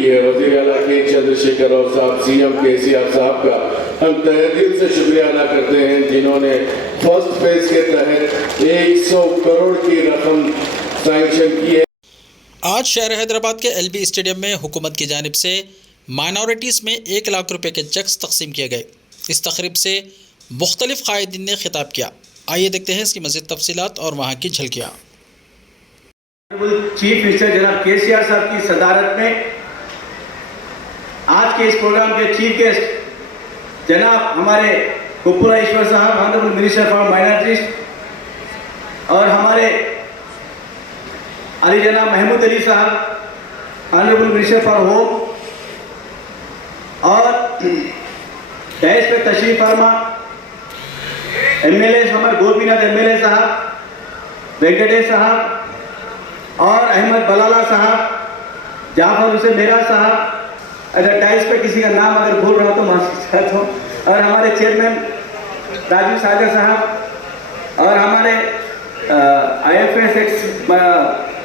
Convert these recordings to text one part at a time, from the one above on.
की है। वज़ीर आला के चंद्रशेखर राव साहब, सीएम केसीआर साहब का हम तहे दिल से शुक्रिया अदा करते हैं, जिन्होंने फर्स्ट फेज के तहत 100 करोड़ की रकम सैंक्शन की है। आज शहर हैदराबाद के एलबी स्टेडियम में हुकूमत की जानिब से माइनॉरिटीज़ में 1 लाख रुपए के चेक्स तकसीम किए गए। इस तकरीब से मुख्तलिफ कायदीन ने खिताब किया। आइए देखते हैं इसकी मज़ीद तफसीलात और वहाँ की झलकियाँ। चीफ मिनिस्टर जनाब केसीआर साहब की सदारत में आज के इस प्रोग्राम के चीफ गेस्ट जनाब हमारे कुपुरा ईश्वर साहब, ऑनरेबल मिनिस्टर फॉर माइनॉरिटीज, और हमारे अली जनाब महमूद अली साहब, ऑनरेबल मिनिस्टर फॉर होम, और डैश पे तशरीफ फरमा एमएलए हमारे गोपीनाथ एमएलए साहब, वेंकटेश साहब और अहमद बलाला साहब, जाफर हुसैन मेरा साहब, अगर टाइल्स पे किसी का नाम अगर भूल रहा तो माफी चाहता हूँ, और हमारे चेयरमैन राजीव सागर साहब, और हमारे IFS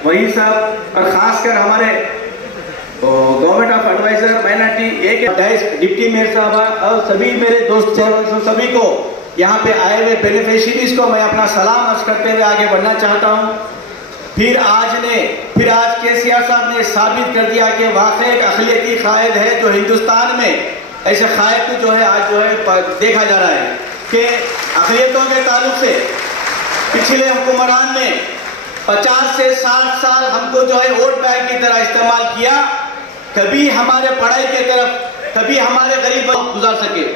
वही साहब, और खासकर हमारे गवर्नमेंट ऑफ एडवाइजर माइनॉरिटी एक डिप्टी मेयर साहब, और सभी मेरे दोस्त चेयरमैन, सभी को यहाँ पे आए हुए बेनिफिशियरीज को मैं अपना सलाम अर्ज करते हुए आगे बढ़ना चाहता हूँ। फिर आज केसीआर साहब ने साबित कर दिया कि वाकई एक अक़लियती कायद है, जो हिंदुस्तान में ऐसे कायद को जो है आज जो है देखा जा रहा है कि अक़लियतों के ताल्लुक से पिछले हुक्मरान ने 50 से 60 साल हमको जो है वोट बैंक की तरह इस्तेमाल किया, कभी हमारे पढ़ाई की तरफ, कभी हमारे गरीब गुजार सके।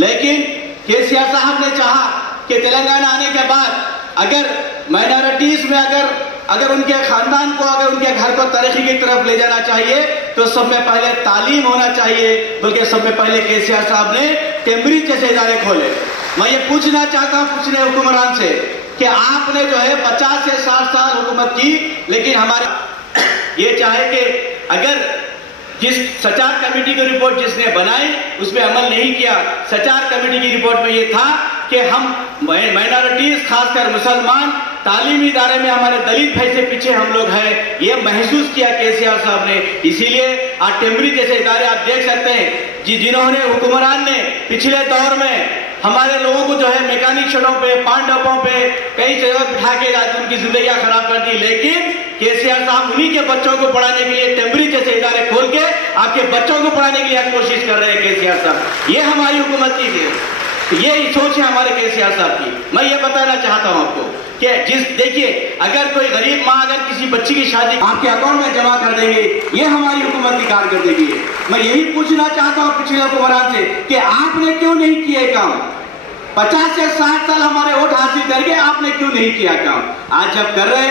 लेकिन केसीआर साहब ने चाहा कि तेलंगाना आने के बाद अगर माइनॉरिटीज में अगर उनके खानदान को, अगर उनके घर को तरक्की की तरफ ले जाना चाहिए तो सब में पहले तालीम होना चाहिए, बल्कि सब में पहले केसीआर साहब ने कैम्ब्रिज जैसे इदारे खोले। मैं ये पूछना चाहता हूँ पिछले हुक्मरान से कि आपने जो है 50 से 60 साल हुकूमत की, लेकिन हमारे ये चाहे कि अगर जिस सचार कमेटी की रिपोर्ट जिसने बनाई उसमें अमल नहीं किया। सचार कमेटी की रिपोर्ट में ये था कि हम माइनॉरिटीज, खासकर मुसलमान, तालीमी इदारे में हमारे दलित भाई से पीछे हम लोग हैं, ये महसूस किया केसीआर साहब ने। इसीलिए आज टेम्बरी जैसे इदारे आप देख सकते हैं जिन्होंने हुक्मरान ने पिछले दौर में हमारे लोगों को जो है मैकेनिक शड़ों पे, पांडवों पे कई जगह बिठा के उनकी जिंदगियां खराब कर दी, लेकिन केसीआर साहब उन्हीं के बच्चों को पढ़ाने के लिए टेम्बरी जैसे इदारे खोल के आपके बच्चों को पढ़ाने के लिए कोशिश कर रहे हैं केसीआर साहब। ये हमारी हुकूमत की है, ये सोच है हमारे केसीआर साहब की। मैं ये बताना चाहता हूं आपको कि देखिए, अगर कोई गरीब माँ अगर किसी बच्ची की शादी आपके अकाउंट में जमा कर देंगे, ये हमारी हुकूमत की कारकर्दगी है। मैं यही पूछना चाहता हूँ पिछले हुक्मरान से कि आपने क्यों नहीं किया काम? 50 से 60 साल हमारे वोट हासिल करके आपने क्यों नहीं किया काम? आज जब कर रहे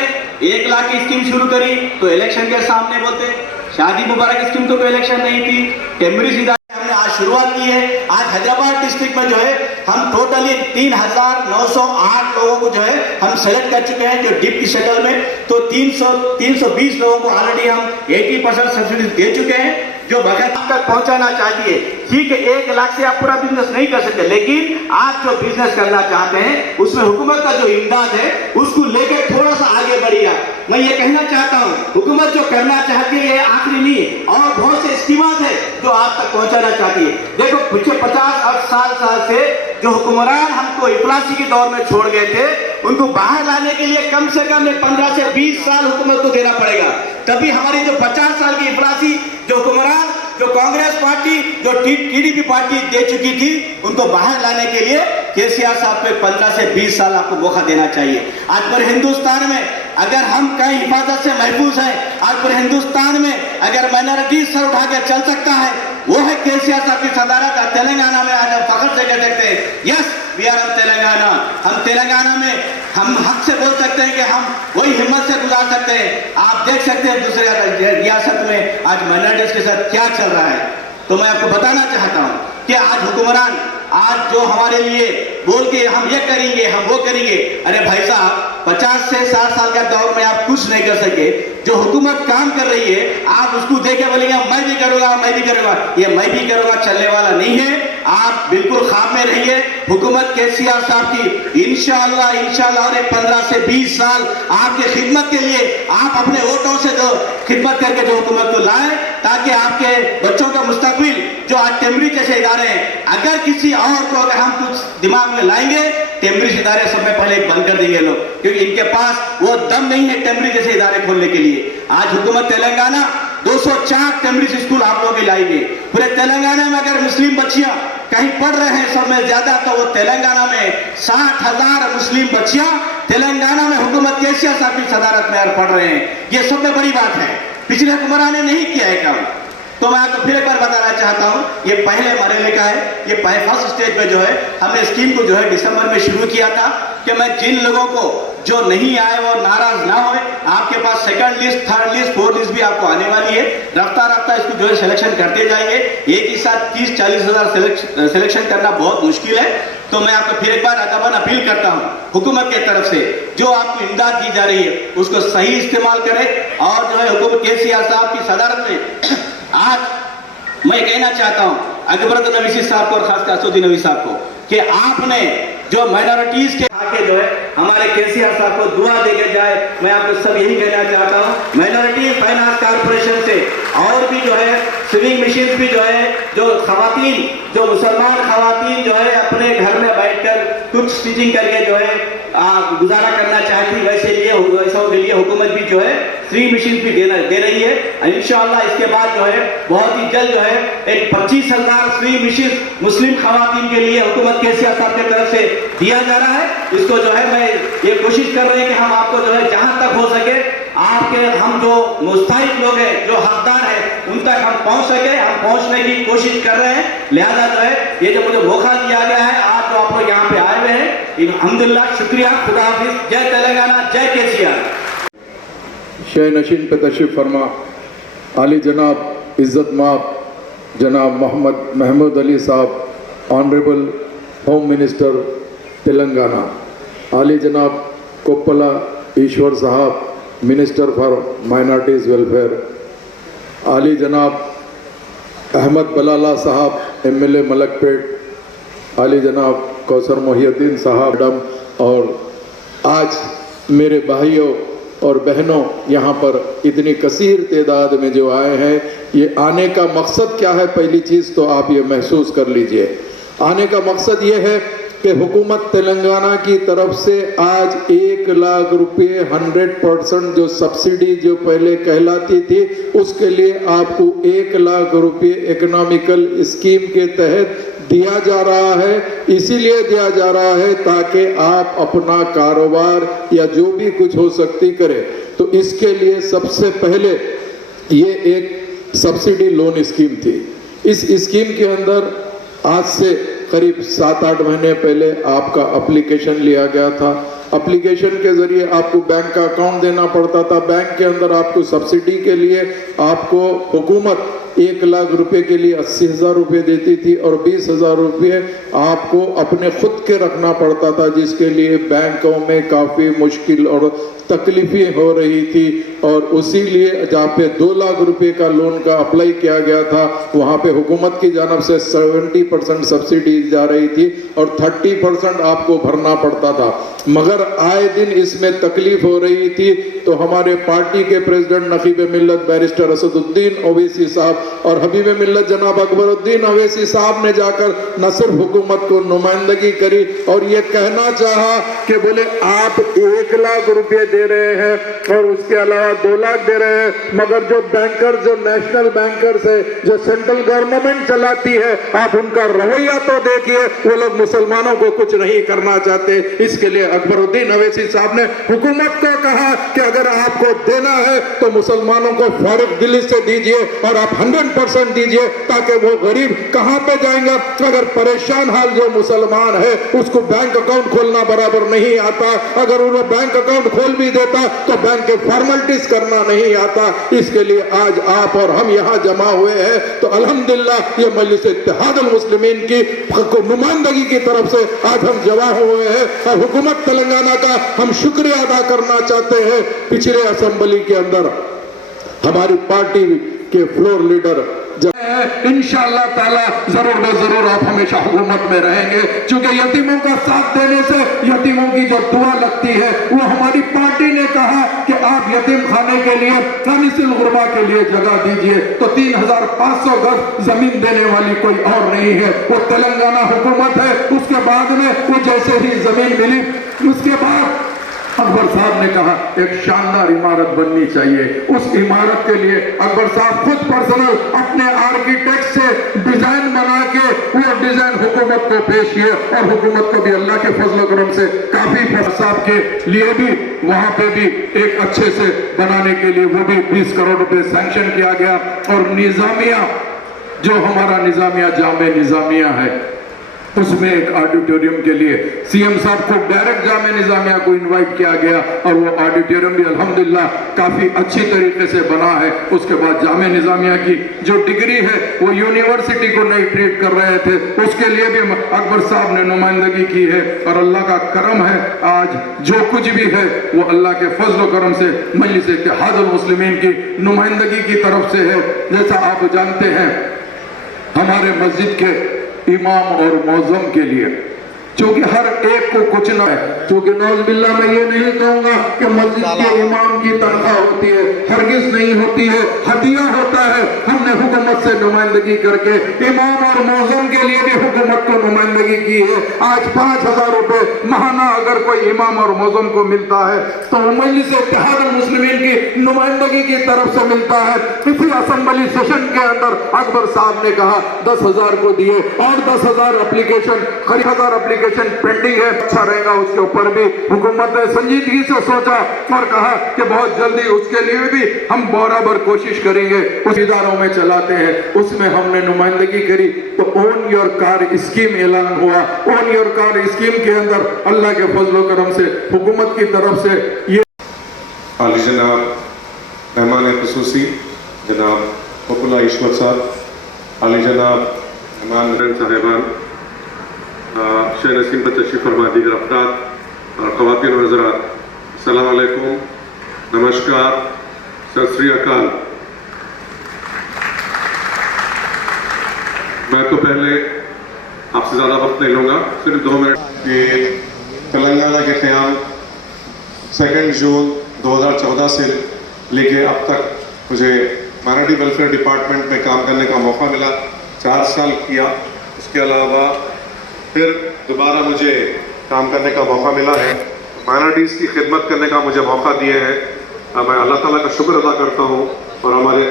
1 लाख की स्कीम शुरू करी तो इलेक्शन के सामने बोलते, शादी मुबारक स्कीम तो कोई इलेक्शन नहीं थी, कैम्ब्रिज इदारे हमने आज शुरुआत की है। आज हैदराबाद डिस्ट्रिक्ट में जो है हम टोटली 3,908 लोगों को जो है हम सेलेक्ट कर चुके हैं, जो डिप की शक्ल में, तो 320 लोगों को ऑलरेडी हम 80% सब्सिडी दे चुके हैं, जो बगैर तक पहुंचाना चाहती है। ठीक है, 1 लाख से आप पूरा बिजनेस नहीं कर सकते, लेकिन आप जो बिजनेस करना चाहते हैं उसमें हुकूमत का जो इमदाद है उसको लेकर थोड़ा सा आगे बढ़िए। मैं ये कहना चाहता हूँ, हुकूमत जो करना चाहती है आखिरी नहीं, और बहुत से स्कीमात है जो आप तक पहुंचाना चाहती है। देखो, पिछले 50 साल से जो हुक्मरान हमको इफलासी के दौर में छोड़ गए थे, उनको बाहर लाने के लिए कम से कम 15 से 20 साल हुकूमत को देना पड़ेगा। तभी हमारी जो 50 साल की इफलासी जो हुक्मरान, जो कांग्रेस पार्टी, जो टीडीपी पार्टी दे चुकी थी, उनको बाहर लाने के लिए केसीआर साहब को 15 से 20 साल आपको मौका देना चाहिए। आज पूरे हिंदुस्तान में अगर हम कहीं हिफाजत से महफूज हैं, आज पूरे हिंदुस्तान में अगर माइनॉरिटीज सर उठा के चल सकता है वो है केसीआर साहब की सदारत। तेलंगाना में आज हम फख्र से कह सकते हैं, yes we are in Telangana. हम तेलंगाना में हम हक से बोल सकते हैं कि हम वही हिम्मत से गुजार सकते हैं। आप देख सकते हैं दूसरे रियासत में आज माइनॉरिटीज के साथ क्या चल रहा है। तो मैं आपको बताना चाहता हूं कि आज हुक्मरान आज जो हमारे लिए बोल के हम ये करेंगे, हम वो करेंगे, अरे भाई साहब 50 से 60 साल का दौर में आप कुछ नहीं कर सके। जो हुकूमत काम कर रही है आप उसको देखे बोलेंगे मैं भी करूंगा, मैं भी करूंगा। ये मैं भी करूंगा चलने वाला नहीं है। आप बिल्कुल ख्वाब में रहिए। हुकूमत केसीआर साहब की इंशाअल्लाह और 15 से 20 साल आपके खिदमत के लिए आप अपने वोटों से जो खिदमत करके जो हुकूमत को लाए, ताकि आपके जो आज टेम्बरी जैसे इदारे हैं, अगर किसी और को अगर हम कुछ दिमाग में लाएंगे, टेम्बरी इदारे सब में पहले बंद कर देंगे लोग, क्योंकि इनके पास वो दम नहीं है टेम्बरी जैसे इदारे खोलने के लिए। आज हुकूमत तेलंगाना 204 टेम्बरी स्कूल आप लोग लाएंगे। पूरे तेलंगाना में अगर मुस्लिम बच्चियां कहीं पढ़ रहे हैं सब में ज्यादा, तो वो तेलंगाना में 60,000 मुस्लिम बच्चियां तेलंगाना में हुकूमत केसीआर साहब की सदारत में पढ़ रहे हैं। ये सब में बड़ी बात है, पिछले हुक्मरान ने नहीं किया है काम। तो मैं आपको फिर एक बार बताना चाहता हूं, ये पहले मरहले का है। ये फर्स्ट स्टेज में जो है हमने स्कीम को जो है दिसंबर में शुरू किया था कि मैं जिन लोगों को जो नहीं आए वो नाराज ना होए, आपके पास second list, third list, fourth list भी आपको आने वाली है। रफ्ता रफ्ता इसको जो है सिलेक्शन करते जाएंगे। एक ही साथ 30-40 हजार सिलेक्शन करना बहुत मुश्किल है। तो मैं आपको फिर एक बार अदबन अपील करता हूं हुकूमत की तरफ से, जो आपको इमदाद दी जा रही है उसको सही इस्तेमाल करें। और जो है हुकूमत केसीआर साहब की सदारत में आज मैं कहना चाहता हूं अकबर नवीसी साहब को और खासकर असुद्दीन नवी साहब को कि आपने जो माइनॉरिटीज के आके जो है हमारे केसीआर साहब को दुआ देके जाए। मैं आपको सब यही कहना चाहता हूं, माइनॉरिटी फाइनेंस कॉर्पोरेशन से और भी जो है स्विंग मशीन भी जो है, जो खवातीन, जो मुसलमान खवातीन जो है अपने घर में बैठकर कुछ स्टिचिंग करके जो है गुजारा करना चाहती, वैसे के लिए हुकूमत भी जो है फ्री मशीन भी दे रही है। इंशाअल्लाह इसके बाद जो है बहुत ही जल्द जो है एक 25,000 फ्री मशीन मुस्लिम खवातीन के लिए हुकूमत केसीआर साहब की तरफ से दिया जा रहा है। इसको जो है मैं ये कोशिश कर रहे हैं कि हम आपको जो है जहां तक हो सके आपके हम जो मुस्तहिक लोग हैं, जो हकदार हैं, उन तक हम पहुंच सके, हम पहुंचने की कोशिश कर रहे हैं। लिहाजा जो है ये जो मुझे मौका दिया गया है, आज जो आप लोग यहाँ पे आए हुए हैं, अल्हम्दुलिल्लाह, शुक्रिया, खुदा हाफिज, जय तेलंगाना, जय केसीआर। शय नशीन पे तशरीफ फरमा आली जनाब इज़्ज़त माब जनाब मोहम्मद महमूद अली साहब, ऑनरेबल होम मिनिस्टर तेलंगाना, आली जनाब कोप्पला ईश्वर साहब, मिनिस्टर फॉर माइनॉरिटीज़ वेलफेयर, आली जनाब अहमद बलाला साहब, MLA मलकपेट, आली जनाब कौसर मोहिउद्दीन साहब, और आज मेरे भाइयों और बहनों यहाँ पर इतनी कसीर तादाद में जो आए हैं, ये आने का मकसद क्या है? पहली चीज़ तो आप ये महसूस कर लीजिए, आने का मकसद ये है कि हुकूमत तेलंगाना की तरफ से आज 1 लाख रुपये 100% जो सब्सिडी जो पहले कहलाती थी, उसके लिए आपको 1 लाख रुपये इकोनॉमिकल स्कीम के तहत दिया जा रहा है। इसीलिए दिया जा रहा है ताकि आप अपना कारोबार या जो भी कुछ हो सकती करें। तो इसके लिए सबसे पहले ये एक सब्सिडी लोन स्कीम थी। इस स्कीम के अंदर आज से करीब 7-8 महीने पहले आपका एप्लीकेशन लिया गया था। एप्लीकेशन के जरिए आपको बैंक का अकाउंट देना पड़ता था। बैंक के अंदर आपको सब्सिडी के लिए आपको हुकूमत 1 लाख रुपए के लिए 80,000 रुपये देती थी और 20,000 रुपये आपको अपने खुद के रखना पड़ता था, जिसके लिए बैंकों में काफ़ी मुश्किल और तकलीफें हो रही थी। और उसी लिए जहाँ पे 2 लाख रुपए का लोन का अप्लाई किया गया था, वहाँ पे हुकूमत की जानब से 70% सब्सिडी जा रही थी और 30% आपको भरना पड़ता था। मगर आए दिन इसमें तकलीफ हो रही थी, तो हमारे पार्टी के प्रेसिडेंट नकीब मिल्लत बैरिस्टर असदुद्दीन ओवैसी साहब और हबीब मिल्लत जनाब अकबरुद्दीन ओवैसी साहब ने जाकर न सिर्फ हुकूमत को नुमाइंदगी करी और ये कहना चाहा कि बोले आप 1 लाख रुपये दे रहे हैं और उसके अलावा 2 लाख दे रहे हैं, मगर जो बैंकर, जो नेशनल बैंकर्स है, जो सेंट्रल गवर्नमेंट चलाती है, आप उनका रवैया तो देखिए, वो लोग मुसलमानों को कुछ नहीं करना चाहते। इसके लिए अकबरुद्दीन ओवैसी साहब ने हुकूमत को कहा कि अगर आपको देना है तो मुसलमानों को फारिग दिली से दीजिए और आप 100% दीजिए, ताकि वो गरीब कहां पे जाएंगे? अगर परेशान हाल जो मुसलमान है उसको बैंक अकाउंट खोलना बराबर नहीं आता, अगर उन्हें बैंक अकाउंट खोल भी देता तो बैंक के फॉर्मेलिटीज करना नहीं आता। इसके लिए आज आप और हम यहाँ जमा हुए हैं, तो अल्हम्दुलिल्लाह ये मजलिस इत्तेहादुल मुस्लिमीन की नुमाइंदगी की तरफ से आज हम जमा हुए हैं और हुकूमत तेलंगाना का हम शुक्रिया अदा करना चाहते हैं। पिछले असेंबली के अंदर हमारी पार्टी के फ्लोर लीडर इंशाअल्लाह ताला जरूर व जरूर आप हमेशा हुकूमत में रहेंगे, क्योंकि यतीमों का साथ देने से यतीमों की जो दुआ लगती है वो हमारी पार्टी ने कहा कि आप यतीम खाने के लिए कानिसिल गुरबा के लिए जगह दीजिए, तो 3500 गज जमीन देने वाली कोई और नहीं है, वो तेलंगाना हुकूमत है। उसके बाद में वो जैसे ही जमीन मिली उसके बाद अकबर साहब ने कहा एक शानदार इमारत बननी चाहिए। उस इमारत के लिए अकबर साहब खुद पर्सनल अपने आर्किटेक्ट से डिजाइन बना के वो डिजाइन हुकूमत को पेश किए, और हुकूमत को भी अल्लाह के फजल करम से काफी साहब के लिए भी वहां पे भी एक अच्छे से बनाने के लिए वो भी 20 करोड़ रुपए सैंक्शन किया गया। और निजामिया, जो हमारा निजामिया जामे निजामिया है, उसमें एक ऑडिटोरियम के लिए सीएम साहब को डायरेक्ट जामे निजामिया को इनवाइट किया गया, और वो ऑडिटोरियम भी अल्हम्दुलिल्लाह काफी अच्छी तरीके से बना है। उसके बाद जामे निजामिया की जो डिग्री है वो यूनिवर्सिटी को नहीं ट्रीट कर रहे थे, उसके लिए भी अकबर साहब ने नुमाइंदगी की है। और अल्लाह का करम है, आज जो कुछ भी है वो अल्लाह के फजल करम से मजलिस इत्तेहादुल मुस्लिमीन की नुमाइंदगी की तरफ से है। जैसा आप जानते हैं हमारे मस्जिद के इमाम और मौजम के लिए, क्योंकि हर एक को कुछ ना है, क्योंकि नौज़बिल्लाह मैं ये नहीं कहूंगा कि मस्जिद के इमाम की तनख्वाह होती है, हरगिज नहीं होती है, हदिया होता है। हमने हुकूमत से नुमाइंदगी करके इमाम और मौजम के लिए भी हुकूमत को नुमाइंदगी की है। आज 5000 रुपए महाना अगर कोई इमाम और मौजम को मिलता है तो मजलिस इत्तेहादुल मुस्लिमीन की नुमाइंदगी की तरफ से मिलता है। इसी असेंबली सेशन के अंदर अकबर साहब ने कहा 10,000 को दिए, और 10,000 एप्लीकेशन 1000 एप्लीकेशन पेंडिंग है। अच्छा रहेगा उसके ऊपर भी हुकूमत ने संजीदगी से सोचा और कहा कि बहुत जल्दी उसके लिए भी हम बराबर कोशिश करेंगे। उस इदारों में चलाते हैं, उसमें हमने नुमाइंदगी करी तो ओन योर कार स्कीम ऐलान हुआ। ओन योर कार स्कीम के अंदर अल्लाह के फजल करम से हुकूमत की तरफ से ये आली जनाब मेहमान खुसूसी जनाब पपुला ईश्वर साहब, आली जनाब मेहमान साहिबान, शेर नसीम पर तशरीफ फरमा दीगर अफराद और ख़वातीन और हज़रात, अस्सलाम वालेकुम, नमस्कार, सत श्री अकाल। मैं तो पहले आपसे ज़्यादा वक्त नहीं लूँगा, सिर्फ 2 मिनट। कि तेलंगाना के क़याम 2 जून 2014 से लेके अब तक मुझे माइनॉरिटी वेलफेयर डिपार्टमेंट में काम करने का मौका मिला, 4 साल किया। उसके अलावा फिर दोबारा मुझे काम करने का मौका मिला है, माइनॉरिटीज़ की खिदमत करने का मुझे मौका दिए हैं। मैं अल्लाह ताला का शुक्र अदा करता हूँ, और हमारे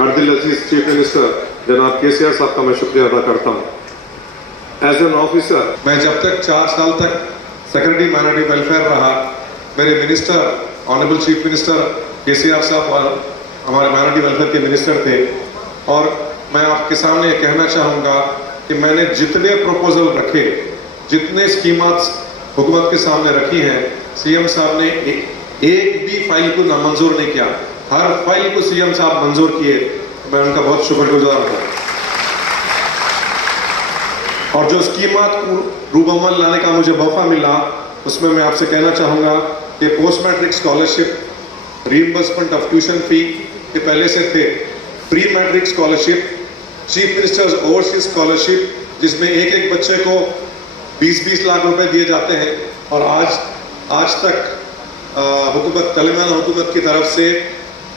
हरदिल अजीज चीफ मिनिस्टर जनाब KCR साहब का मैं शुक्रिया अदा करता हूँ। एज एन ऑफिसर मैं जब तक 4 साल तक सेक्रेटरी माइनॉरिटी वेलफेयर रहा, मेरे minister honourable chief minister KCR साहब और हमारे माइनॉरिटी वेलफेयर के मिनिस्टर थे। और मैं आपके सामने ये कहना चाहूँगा कि मैंने जितने प्रपोजल रखे, जितने स्कीमात हुकूमत के सामने रखी हैं, सीएम साहब ने एक भी फाइल को नामंजूर नहीं किया, हर फाइल को सीएम साहब मंजूर किए। मैं उनका बहुत शुक्रगुजार हूँ। और जो स्कीमात को रूबअमल लाने का मुझे मौका मिला, उसमें मैं आपसे कहना चाहूँगा कि post matric scholarship, reimbursement of tuition fee के पहले से थे, pre matric scholarship, chief ministers overseas scholarship, जिसमें एक बच्चे को 20-20 लाख रुपए दिए जाते हैं। और आज तक हुकूमत तेलंगाना हुकूमत की तरफ से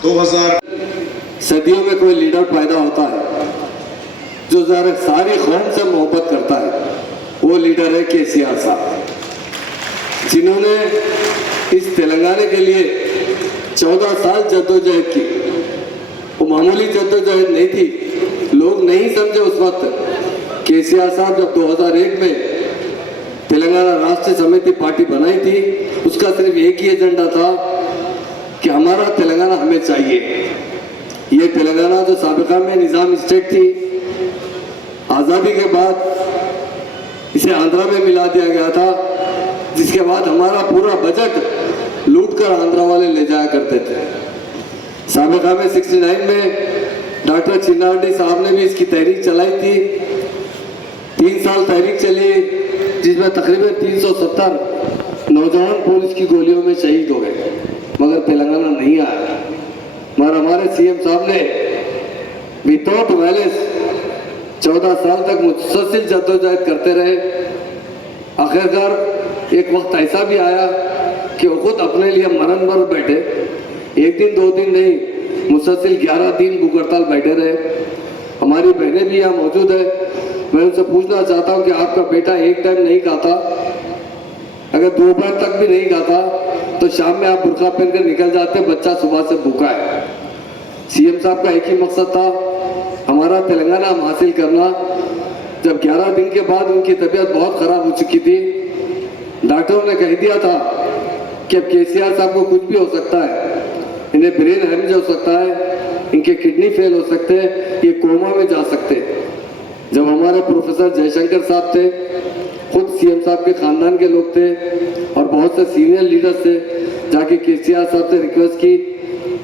2000 सदियों में कोई लीडर पैदा होता है जो ज़रा सारी कौम से मोहब्बत करता है, वो लीडर है KCR साहब, जिन्होंने इस तेलंगाना के लिए 14 साल जद्दोजहद की। वो मामूली जद्दोजहद नहीं थी, लोग नहीं समझे उस वक्त। KCR साहब जब 2001 में तेलंगाना राष्ट्र समिति पार्टी बनाई थी, उसका सिर्फ एक ही एजेंडा था कि हमारा तेलंगाना हमें चाहिए। ये तेलंगाना जो साबिका में निज़ाम स्टेट थी, आज़ादी के बाद इसे आंध्रा में मिला दिया गया था, जिसके बाद हमारा पूरा बजट लूट कर आंध्रा वाले ले जाया करते थे। साबिका में 69 में डॉक्टर चिन्नारेड्डी साहब ने भी इसकी तहरीक चलाई थी। 3 साल तहरीक चली, जिसमें तकरीबन 370 नौजवान पुलिस की गोलियों में शहीद हो गए, मगर तेलंगाना नहीं आया। मगर हमारे सीएम साहब ने विदाउट वायलेंस 14 साल तक मुसलसल जद्दोजहद करते रहे। आखिरकार एक वक्त ऐसा भी आया कि वो खुद अपने लिए मरण पर बैठे, एक दिन 2 दिन नहीं, मुसलसल 11 दिन भूख हड़ताल बैठे रहे। हमारी बहनें भी यहाँ मौजूद है, मैं उनसे पूछना चाहता हूँ कि आपका बेटा एक टाइम नहीं खाता, अगर दोपहर तक भी नहीं खाता तो शाम में आप बुर्का पहन कर निकल जाते, बच्चा सुबह से भूखा है। सीएम साहब का एक ही मकसद था, हमारा तेलंगाना हम हासिल करना। जब 11 दिन के बाद उनकी तबीयत बहुत खराब हो चुकी थी, डॉक्टरों ने कह दिया था कि अब केसीआर साहब को कुछ भी हो सकता है, इन्हें ब्रेन हेमरेज हो सकता है, इनके किडनी फेल हो सकते हैं, ये कोमा में जा सकते हैं। जब हमारे प्रोफेसर जयशंकर साहब थे, खुद सीएम साहब के खानदान के लोग थे और बहुत से सीनियर लीडर्स थे, जाके केसीआर साहब से रिक्वेस्ट की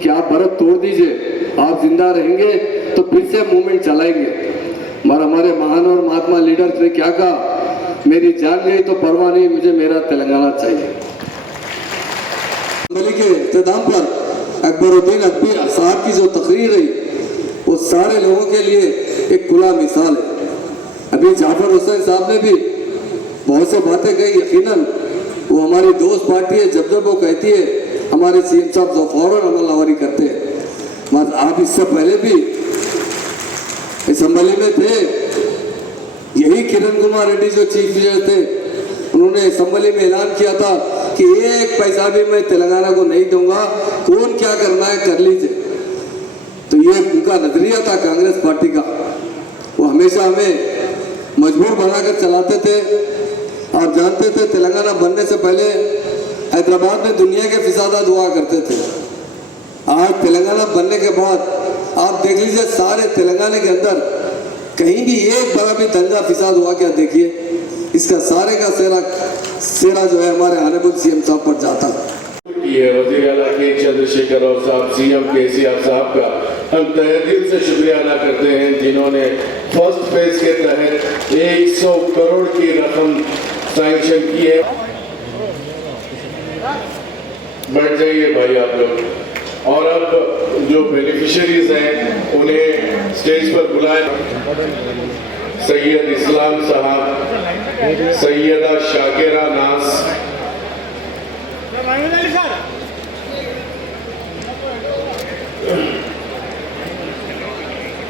कि आप भरत तोड़ दीजिए, आप जिंदा रहेंगे तो फिर से मूवमेंट चलाएंगे। मगर हमारे महान और महात्मा लीडर्स ने क्या कहा, मेरी जान गई तो परवाह नहीं, मुझे मेरा तेलंगाना चाहिए। के इख्तिताम पर अकबरुद्दीन अकबरी साहब की जो तकरीर रही, वो सारे लोगों के लिए एक खुला मिसाल है। अभी जाफर हुसैन साहब ने भी बहुत से बातें कही, यकीनन वो हमारी दोस्त पार्टी है, जब जब वो कहती है हमारे सीएम साहब जो फौरन अमलवारी करते हैं। मगर आप इससे पहले भी असेंबली में थे, यही किरण कुमार रेड्डी जो चीफ मिनिस्टर थे, उन्होंने असेंबली में ऐलान किया था कि 1 पैसा भी मैं तेलंगाना को नहीं दूंगा, कौन क्या करना है कर लीजिए। तो ये उनका नजरिया था कांग्रेस पार्टी का, वो हमेशा हमें मजबूर बनाकर चलाते थे। आप जानते थे तेलंगाना बनने से पहले हैदराबाद में दुनिया के फिसादात हुआ करते थे। आज तेलंगाना बनने के बाद आप देख लीजिए, सारे तेलंगाना के अंदर कहीं भी एक बड़ा भी दंगा फिसाद हुआ क्या, देखिए इसका सारे का सेरा जो है हमारे ऑनरेबल सीएम साहब पर जाता है। वज़ीर आला के चंद्रशेखर राव साहब, सीएम केसीआर साहब का हम तहे दिल से शुक्रिया अदा करते हैं, जिन्होंने फर्स्ट फेज के तहत 100 करोड़ की रकम सैंक्शन की है। बैठ जाइए भाई आप लोग। और अब जो बेनिफिशियरीज हैं उन्हें स्टेज पर बुलाएं। सैयद इस्लाम साहब, सैयदा शाकिरा नास,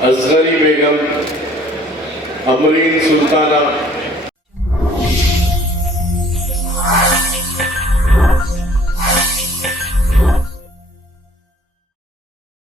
असगरी बेगम, अमरीन सुल्ताना,